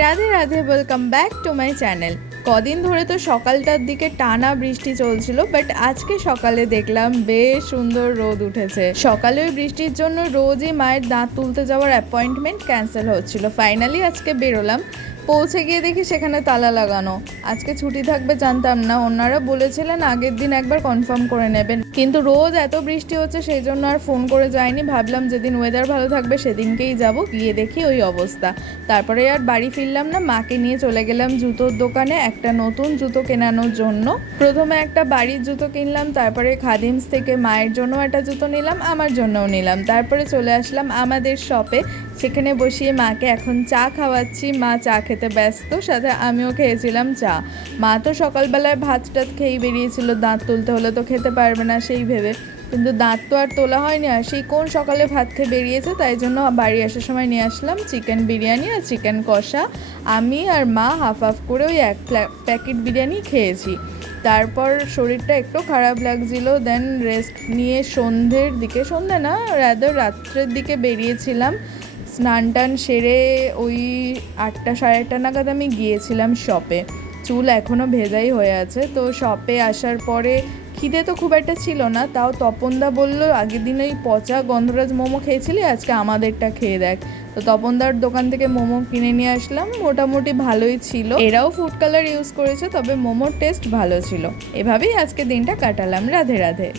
Radhe Radhe, welcome back to my channel. কদিন ধরে তো সকালটার দিকে টানা বৃষ্টি চলছিল, বাট আজকে সকালে দেখলাম বেশ সুন্দর রোদ উঠেছে। সকালে ওই বৃষ্টির জন্য রোজই মায়ের দাঁত তুলতে যাওয়ার অ্যাপয়েন্টমেন্ট ক্যান্সেল হচ্ছিল। ফাইনালি আজকে বেরোলাম, পৌঁছে গিয়ে দেখি সেখানে তালা লাগানো। আজকে ছুটি থাকবে জানতাম না, ওনারা বলেছিলেন আগের দিন একবার কনফার্ম করে নেবেন, কিন্তু রোজ এত বৃষ্টি হচ্ছে সেই জন্য আর ফোন করে যায়নি। ভাবলাম যেদিন ওয়েদার ভালো থাকবে সেদিনকেই যাব। গিয়ে দেখি ওই অবস্থা। তারপরে আর বাড়ি ফিরলাম না, মাকে নিয়ে চলে গেলাম জুতোর দোকানে একটা নতুন জুতো কেনানোর জন্য। প্রথমে একটা বাড়ির জুতো কিনলাম, তারপরে খাদিমস থেকে মায়ের জন্য একটা জুতো নিলাম, আমার জন্যও নিলাম। তারপরে চলে আসলাম আমাদের শপে, সেখানে বসিয়ে মাকে এখন চা খাওয়াচ্ছি। মা চা খেতে ব্যস্ত, সাথে আমিও খেয়েছিলাম চা। মা তো সকালবেলায় ভাত টাত খেয়েই বেরিয়েছিল, দাঁত তুলতে হলে তো খেতে পারবে না সেই ভেবে, কিন্তু দাঁত তো আর তোলা হয়নি। আর সেই কোন সকালে ভাত খেয়ে বেরিয়েছে, তাই জন্য বাড়ি আসার সময় নিয়ে আসলাম চিকেন বিরিয়ানি আর চিকেন কষা। আমি আর মা হাফ হাফ করে ওই এক প্যাকেট বিরিয়ানি খেয়েছি। তারপর শরীরটা একটু খারাপ লাগছিল, দেন রেস্ট নিয়ে সন্ধ্যে না, রাত্রের দিকে বেরিয়েছিলাম। স্নান টান সেরে ওই 8টা সাড়ে 8টা নাগাদ আমি গিয়েছিলাম শপে। চুল এখনও ভেজাই হয়ে আছে। তো শপে আসার পরে খিদে তো খুব একটা ছিল না, তাও তপনদা বললো আগের দিন ওই পচা গন্ধরাজ মোমো খেয়েছিলি, আজকে আমাদেরটা খেয়ে দেখ। তো তপনদার দোকান থেকে মোমো কিনে নিয়ে আসলাম, মোটামুটি ভালোই ছিল। এরাও ফুড কালার ইউজ করেছে, তবে মোমোর টেস্ট ভালো ছিল। এভাবেই আজকে দিনটা কাটালাম। রাধে রাধে।